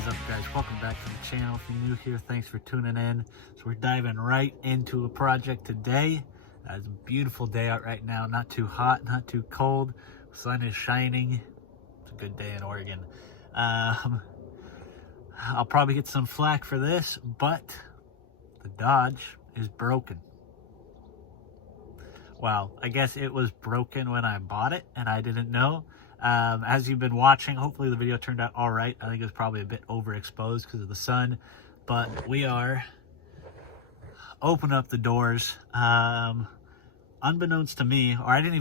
is up, guys? Welcome back to the channel. If you're new here, thanks for tuning in. So we're diving right into a project today. It's a beautiful day out right now. Not too hot, not too cold. The sun is shining. It's a good day in Oregon. I'll probably get some flack for this, but the Dodge is broken. Well, I guess it was broken when I bought it and I didn't know. As you've been watching, hopefully the video turned out all right. I think it was probably a bit overexposed because of the sun, but we are open up the doors. Unbeknownst to me, or I didn't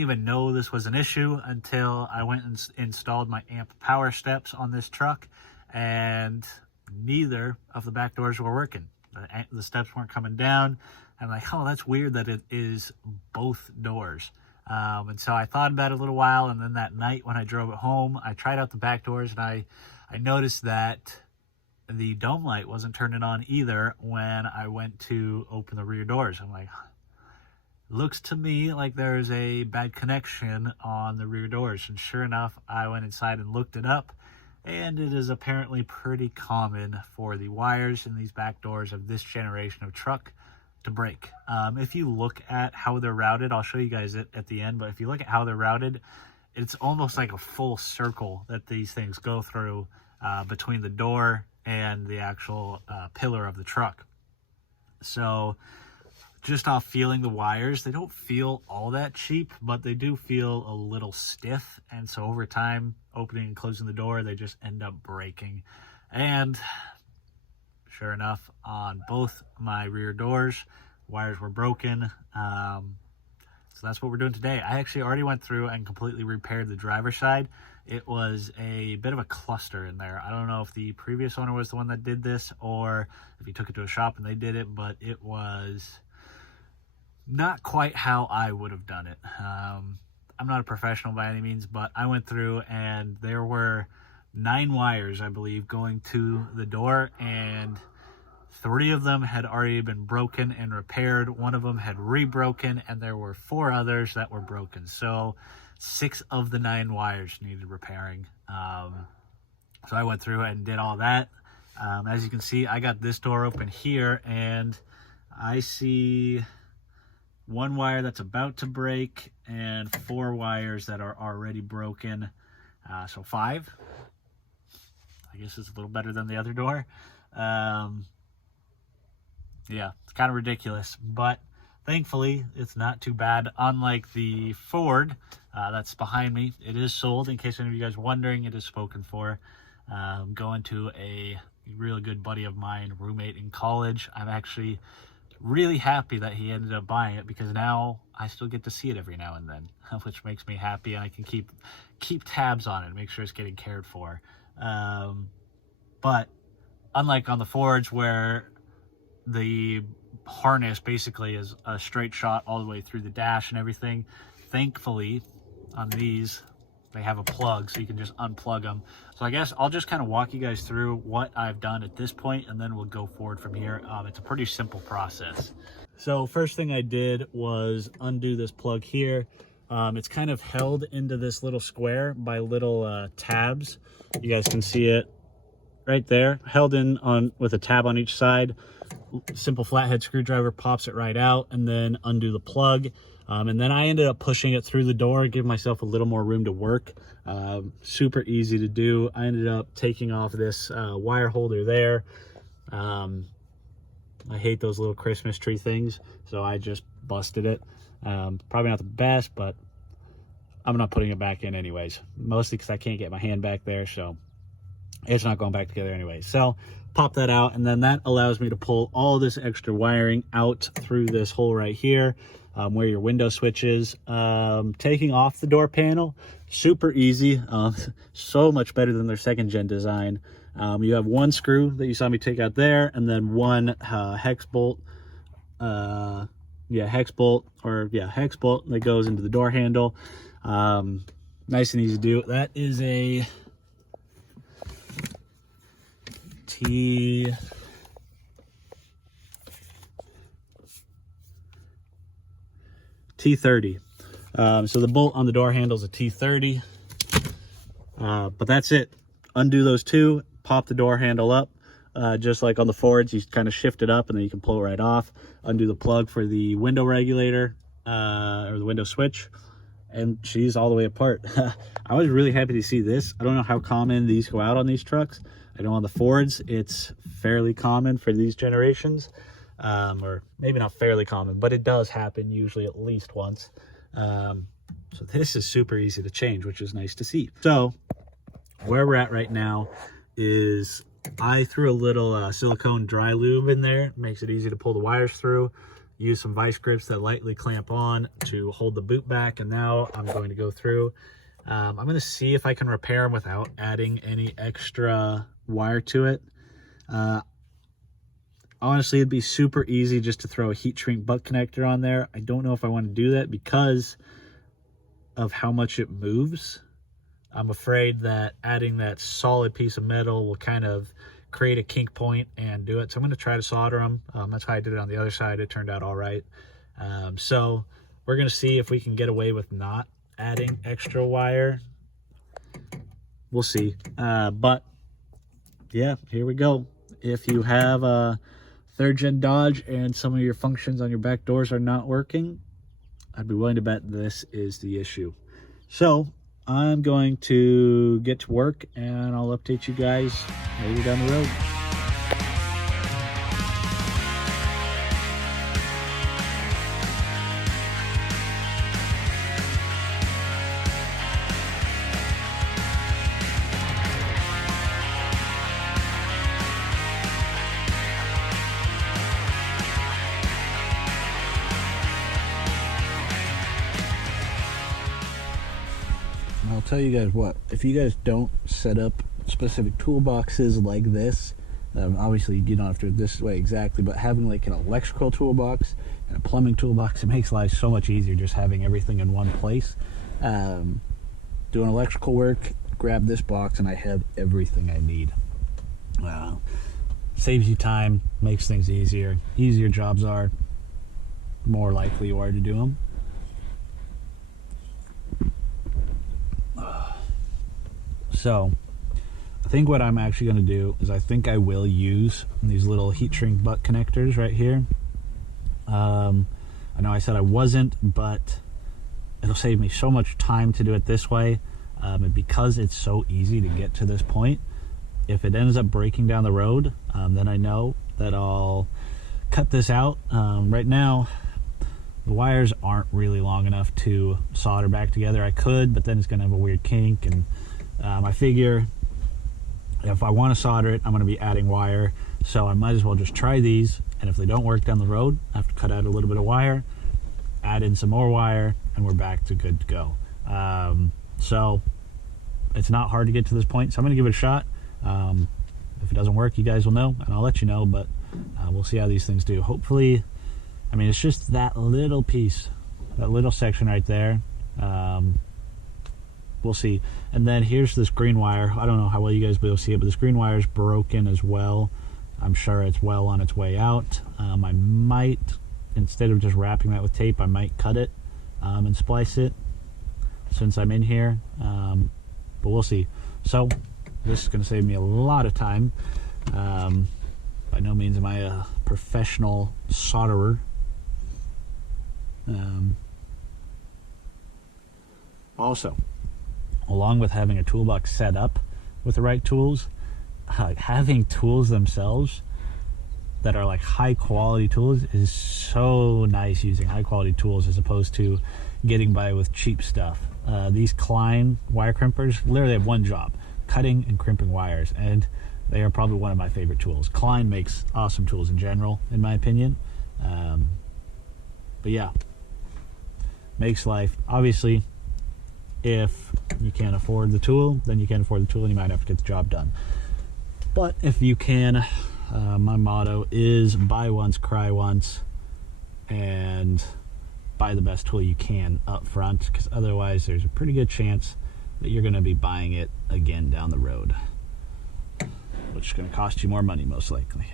even know this was an issue until I went and installed my amp power steps on this truck, and neither of the back doors were working. The steps weren't coming down. I'm like, oh, that's weird that it is both doors. And so I thought about it a little while, and then that night when I drove it home, I tried out the back doors, and I noticed that the dome light wasn't turning on either when I went to open the rear doors. I'm like, looks to me like there's a bad connection on the rear doors. And sure enough, I went inside and looked it up, and it is apparently pretty common for the wires in these back doors of this generation of truck to break. If you look at how they're routed, I'll show you guys it at the end, but if you look at how they're routed, it's almost like a full circle that these things go through between the door and the actual pillar of the truck. So just off feeling the wires, they don't feel all that cheap, but they do feel a little stiff, and so over time, opening and closing the door, they just end up breaking. And sure enough, on both my rear doors, wires were broken. So that's what we're doing today. I actually already went through and completely repaired the driver's side. It was a bit of a cluster in there. I don't know if the previous owner was the one that did this or if he took it to a shop and they did it, but it was not quite how I would have done it. I'm not a professional by any means, but I went through and there were 9 wires, I believe, going to the door, and 3 of them had already been broken and repaired. 1 of them had re-broken, and there were 4 others that were broken. So 6 of the 9 wires needed repairing. So I went through and did all that. As you can see, I got this door open here, and I see 1 wire that's about to break and 4 wires that are already broken. So 5. I guess it's a little better than the other door. Yeah, it's kind of ridiculous, but thankfully it's not too bad. Unlike the Ford that's behind me, it is sold. In case any of you guys are wondering, it is spoken for. Going to a really good buddy of mine, roommate in college. I'm actually really happy that he ended up buying it, because now I still get to see it every now and then, which makes me happy, and I can keep tabs on it, make sure it's getting cared for. But unlike on the Fords, where the harness basically is a straight shot all the way through the dash and everything, thankfully on these they have a plug, so you can just unplug them. So I guess I'll just kind of walk you guys through what I've done at this point, and then we'll go forward from here. It's a pretty simple process. So first thing I did was undo this plug here. It's kind of held into this little square by little tabs. You guys can see it right there, held in on with a tab on each side. Simple flathead screwdriver pops it right out, and then undo the plug. And then I ended up pushing it through the door, give myself a little more room to work. Super easy to do. I ended up taking off this wire holder there. I hate those little Christmas tree things, so I just busted it. Probably not the best, but I'm not putting it back in anyways, mostly because I can't get my hand back there, so it's not going back together anyway. So pop that out, and then that allows me to pull all this extra wiring out through this hole right here, where your window switch is. Taking off the door panel, super easy. So much better than their second gen design. You have 1 screw that you saw me take out there, and then 1 hex bolt. Hex bolt that goes into the door handle. Nice and easy to do. That is a T30. So the bolt on the door handle is a T30. But that's it. undo those two, pop the door handle up, just like on the Fords. You kind of shift it up and then you can pull it right off. Undo the plug for the window regulator or the window switch, and she's all the way apart. I was really happy to see this. I don't know how common these go out on these trucks. I know on the Fords it's fairly common for these generations, or maybe not fairly common, but it does happen usually at least once. So this is super easy to change, which is nice to see. So where we're at right now is I threw a little silicone dry lube in there. Makes it easy to pull the wires through. Use some vice grips that lightly clamp on to hold the boot back. And now I'm going to go through. I'm going to see if I can repair them without adding any extra wire to it. Honestly, it'd be super easy just to throw a heat shrink butt connector on there. I don't know if I want to do that because of how much it moves. I'm afraid that adding that solid piece of metal will kind of create a kink point and do it. So I'm going to try to solder them. That's how I did it on the other side. It turned out all right. So we're going to see if we can get away with not adding extra wire. We'll see. But yeah, here we go. If you have a 3rd gen Dodge and some of your functions on your back doors are not working, I'd be willing to bet this is the issue. So I'm going to get to work and I'll update you guys later down the road. I'll tell you guys what, if you guys don't set up specific toolboxes like this, obviously you don't have to do it this way exactly, but having like an electrical toolbox and a plumbing toolbox, it makes life so much easier just having everything in one place. Doing electrical work, grab this box and I have everything I need. Saves you time, makes things easier. Easier jobs are, more likely you are to do them. So I think what I'm actually going to do is I think I will use these little heat shrink butt connectors right here. I know I said I wasn't, but it'll save me so much time to do it this way. And because it's so easy to get to this point, if it ends up breaking down the road, then I know that I'll cut this out. Right now, the wires aren't really long enough to solder back together. I could, but then it's going to have a weird kink, and I figure if I want to solder it, I'm going to be adding wire, so I might as well just try these, and if they don't work down the road, I have to cut out a little bit of wire, add in some more wire, and we're back to good to go. So it's not hard to get to this point, so I'm going to give it a shot. If it doesn't work, you guys will know, and I'll let you know, but we'll see how these things do. Hopefully, I mean, it's just that little piece, that little section right there. We'll see. And then here's this green wire. I don't know how well you guys will be able to see it, but this green wire is broken as well. I'm sure it's well on its way out. I might, instead of just wrapping that with tape, I might cut it and splice it since I'm in here. But we'll see. So this is going to save me a lot of time. By no means am I a professional solderer. Also, along with having a toolbox set up with the right tools, having tools themselves that are like high quality tools is so nice. Using high quality tools as opposed to getting by with cheap stuff. These Klein wire crimpers literally have one job: cutting and crimping wires, and they are probably one of my favorite tools. Klein makes awesome tools in general, in my opinion. But yeah, makes life, obviously, if you can't afford the tool, then you can't afford the tool and you might have to get the job done. But if you can, my motto is buy once, cry once, and buy the best tool you can up front, because otherwise there's a pretty good chance that you're going to be buying it again down the road, which is going to cost you more money most likely.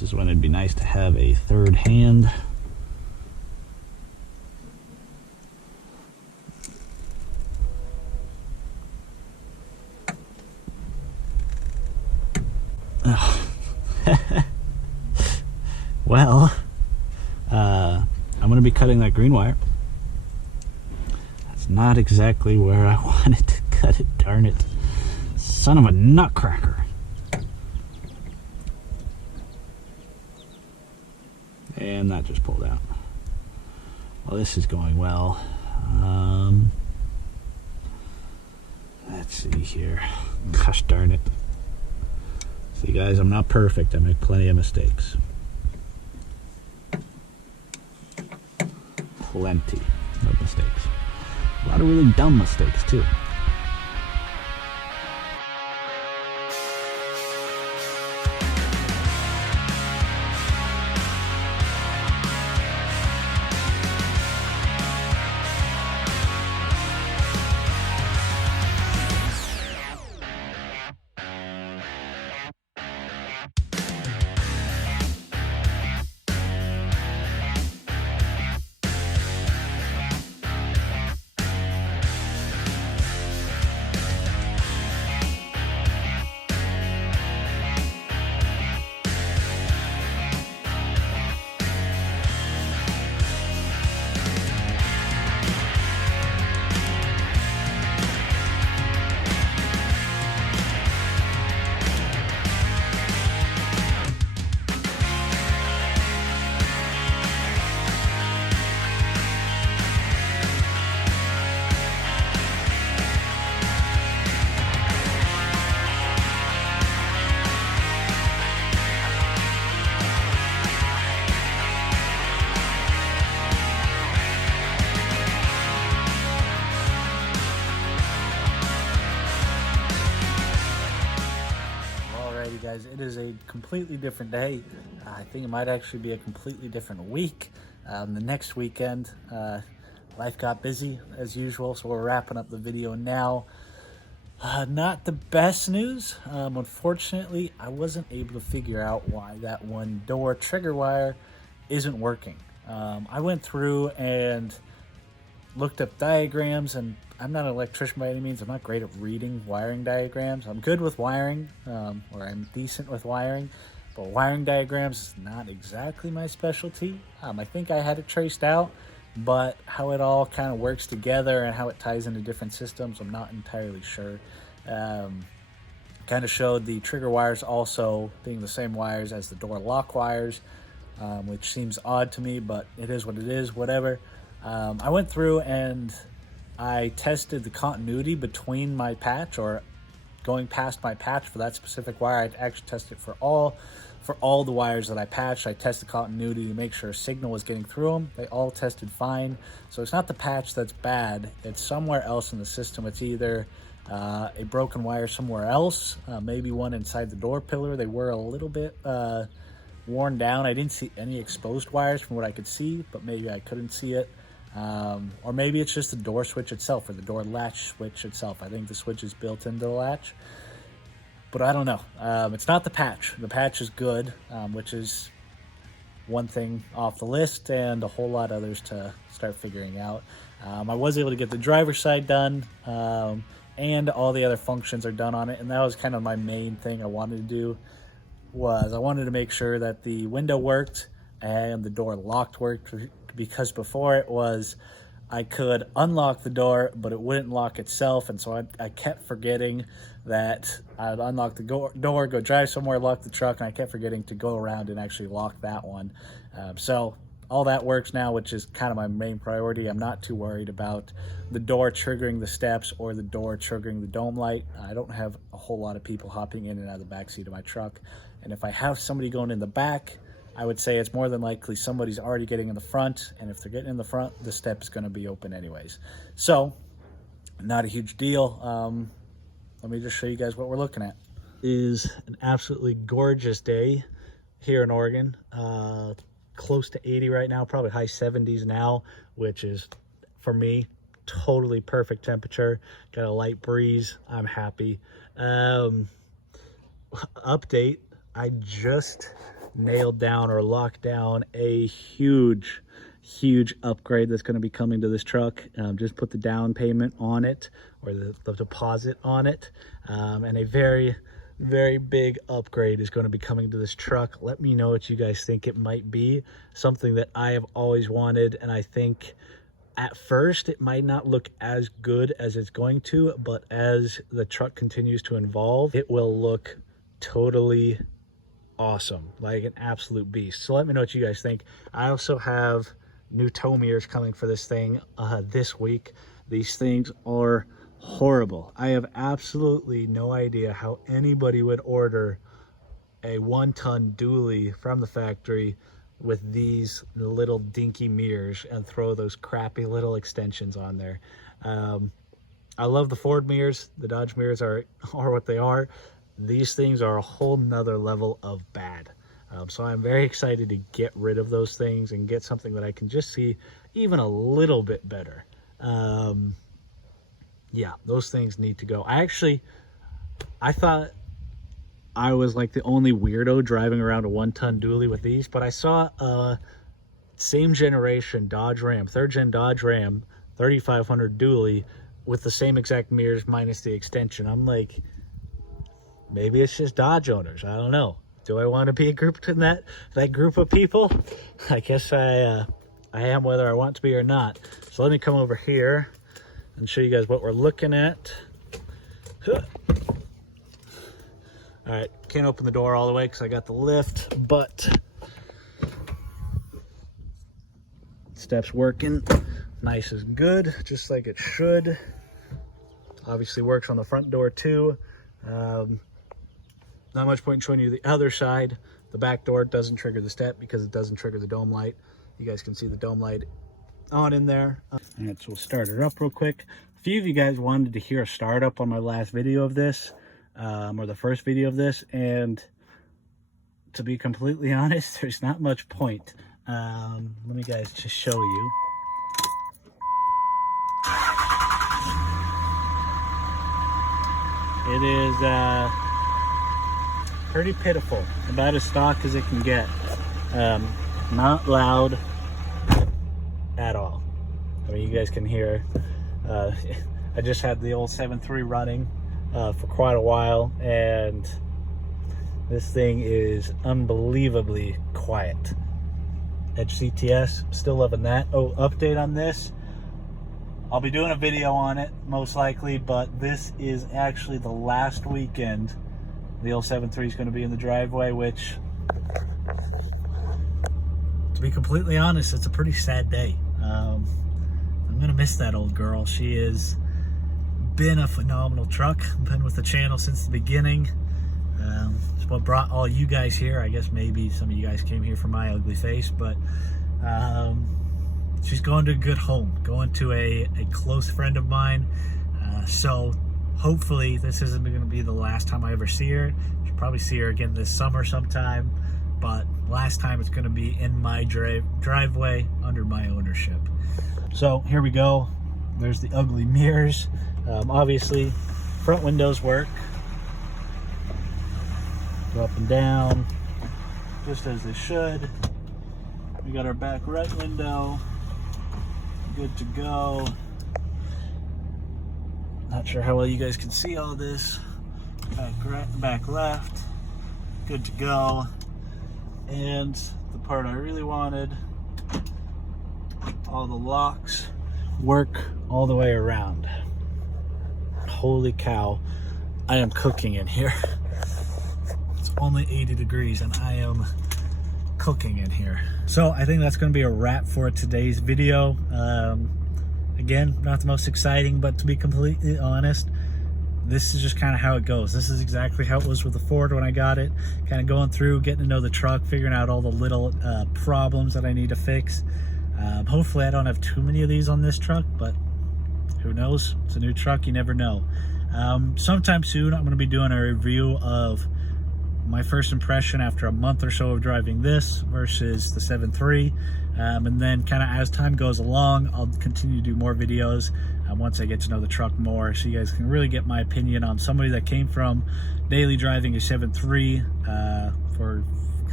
This is when it'd be nice to have a third hand. Well, I'm going to be cutting that green wire. That's not exactly where I wanted to cut it, darn it. Son of a nutcracker. And that just pulled out. Well, this is going well. Let's see here. Gosh darn it. See, guys, I'm not perfect. I make plenty of mistakes. Plenty of mistakes. A lot of really dumb mistakes, too. Guys, it is a completely different day. I think it might actually be a completely different week. The next weekend, life got busy as usual, so we're wrapping up the video now. Not the best news. Unfortunately, I wasn't able to figure out why that one door trigger wire isn't working. I went through and looked up diagrams, and I'm not an electrician by any means. I'm not great at reading wiring diagrams. I'm good with wiring, or I'm decent with wiring, but wiring diagrams is not exactly my specialty. I think I had it traced out, but how it all kind of works together and how it ties into different systems, I'm not entirely sure. Kind of showed the trigger wires also being the same wires as the door lock wires, which seems odd to me, but it is what it is, whatever. I went through and I tested the continuity between my patch, or going past my patch for that specific wire. I actually tested it for all the wires that I patched. I tested continuity to make sure a signal was getting through them. They all tested fine. So it's not the patch that's bad. It's somewhere else in the system. It's either a broken wire somewhere else, maybe one inside the door pillar. They were a little bit worn down. I didn't see any exposed wires from what I could see, but maybe I couldn't see it. Or maybe it's just the door switch itself, or the door latch switch itself. I think the switch is built into the latch, but I don't know. It's not the patch. The patch is good, which is one thing off the list, and a whole lot others to start figuring out. I was able to get the driver's side done, and all the other functions are done on it, and that was kind of my main thing I wanted to do. Was I wanted to make sure that the window worked and the door locked worked, because before it was I could unlock the door, but it wouldn't lock itself, and so I kept forgetting that I'd unlock the door, go drive somewhere, lock the truck, and I kept forgetting to go around and actually lock that one. So all that works now, which is kind of my main priority. I'm not too worried about the door triggering the steps or the door triggering the dome light. I don't have a whole lot of people hopping in and out of the back seat of my truck, and if I have somebody going in the back, I would say it's more than likely somebody's already getting in the front, and if they're getting in the front, the step is going to be open anyways. So, not a huge deal. Let me just show you guys what we're looking at. Is an absolutely gorgeous day here in Oregon. Close to 80 right now, probably high 70s now, which is, for me, totally perfect temperature. Got a light breeze. I'm happy. Update, I just nailed down or locked down a huge upgrade that's going to be coming to this truck. Just put the down payment on it, or the deposit on it, and a very big upgrade is going to be coming to this truck. Let me know what you guys think it might be. Something that I have always wanted, and I think at first it might not look as good as it's going to, but as the truck continues to evolve, it will look totally awesome, like an absolute beast. So let me know what you guys think. I also have new tow mirrors coming for this thing this week. These things are horrible. I have absolutely no idea how anybody would order a 1-ton dually from the factory with these little dinky mirrors and throw those crappy little extensions on there. I love the Ford mirrors. The Dodge mirrors are what they are. These things are a whole nother level of bad. So I'm very excited to get rid of those things and get something that I can just see even a little bit better. Yeah, those things need to go. I thought I was like the only weirdo driving around a 1-ton dually with these, but I saw a same generation Dodge Ram, 3rd gen Dodge Ram 3500 dually with the same exact mirrors minus the extension. I'm like, maybe it's just Dodge owners. I don't know. Do I want to be grouped in that group of people? I guess I am, whether I want to be or not. So let me come over here and show you guys what we're looking at. All right, can't open the door all the way because I got the lift, but steps working nice and good, just like it should. Obviously works on the front door too. Not much point in showing you the other side. The back door doesn't trigger the step because it doesn't trigger the dome light. You guys can see the dome light on in there. All right, so we'll start it up real quick. A few of you guys wanted to hear a startup on my last video of this, or the first video of this, and to be completely honest, there's not much point. Let me guys just show you. It is pretty pitiful, about as stock as it can get. Not loud at all. I mean, you guys can hear. I just had the old 7.3 running for quite a while, and this thing is unbelievably quiet. Edge CTS, still loving that. Oh, update on this. I'll be doing a video on it, most likely, but this is actually the last weekend the old 7.3 is going to be in the driveway, which, to be completely honest, it's a pretty sad day. I'm going to miss that old girl. She has been a phenomenal truck. Been with the channel since the beginning. It's what brought all you guys here. I guess maybe some of you guys came here for my ugly face, but she's going to a good home, going to a close friend of mine. So hopefully this isn't going to be the last time I ever see her. I'll probably see her again this summer sometime, but last time it's going to be in my driveway under my ownership. So here we go. There's the ugly mirrors. Obviously front windows work. Go up and down just as they should. We got our back right window good to go. Not sure how well you guys can see all this. Back right, back left, good to go. And the part I really wanted, all the locks work all the way around. Holy cow, I am cooking in here. It's only 80 degrees and I am cooking in here. So I think that's going to be a wrap for today's video. Again, not the most exciting, but to be completely honest, this is just kind of how it goes. This is exactly how it was with the Ford when I got it. Kind of going through, getting to know the truck, figuring out all the little problems that I need to fix. Hopefully I don't have too many of these on this truck, but who knows? It's a new truck, you never know. Sometime soon I'm going to be doing a review of my first impression after a month or so of driving this versus the 7.3. And then kind of as time goes along, I'll continue to do more videos once I get to know the truck more, so you guys can really get my opinion on somebody that came from daily driving a 7.3 for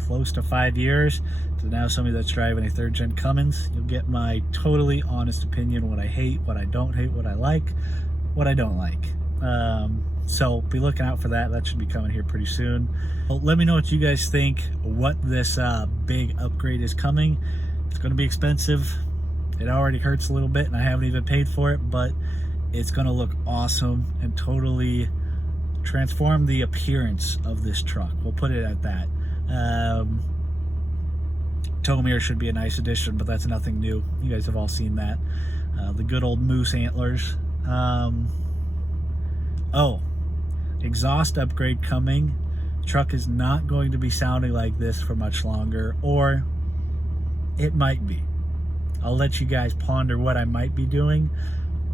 close to 5 years to now somebody that's driving a 3rd gen Cummins. You'll get my totally honest opinion, what I hate, what I don't hate, what I like, what I don't like. So be looking out for that. That should be coming here pretty soon. Well, let me know what you guys think, what this big upgrade is coming. It's going to be expensive. It already hurts a little bit and I haven't even paid for it, but it's going to look awesome and totally transform the appearance of this truck. We'll put it at that. Tow mirror should be a nice addition, but that's nothing new. You guys have all seen that. The good old moose antlers. Oh, exhaust upgrade coming. Truck is not going to be sounding like this for much longer, or it might be. I'll let you guys ponder what I might be doing.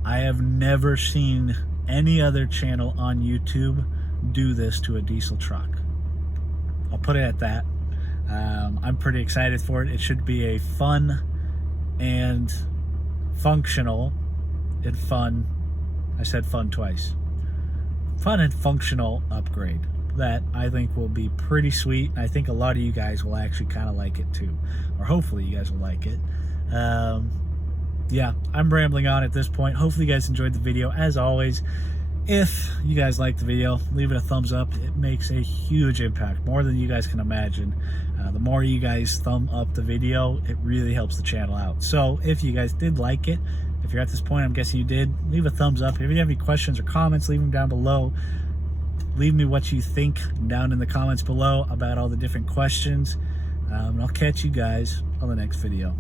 I have never seen any other channel on YouTube do this to a diesel truck. I'll put it at that. I'm pretty excited for it. It should be a fun and functional and fun. I said fun twice. Fun and functional upgrade that I think will be pretty sweet. I think a lot of you guys will actually kind of like it too, or hopefully you guys will like it. Yeah, I'm rambling on at this point. Hopefully you guys enjoyed the video. As always, if you guys like the video, leave it a thumbs up. It makes a huge impact, more than you guys can imagine. The more you guys thumb up the video, it really helps the channel out. So if you guys did like it, if you're at this point, I'm guessing you did, leave a thumbs up. If you have any questions or comments, leave them down below. Leave me what you think down in the comments below about all the different questions. And I'll catch you guys on the next video.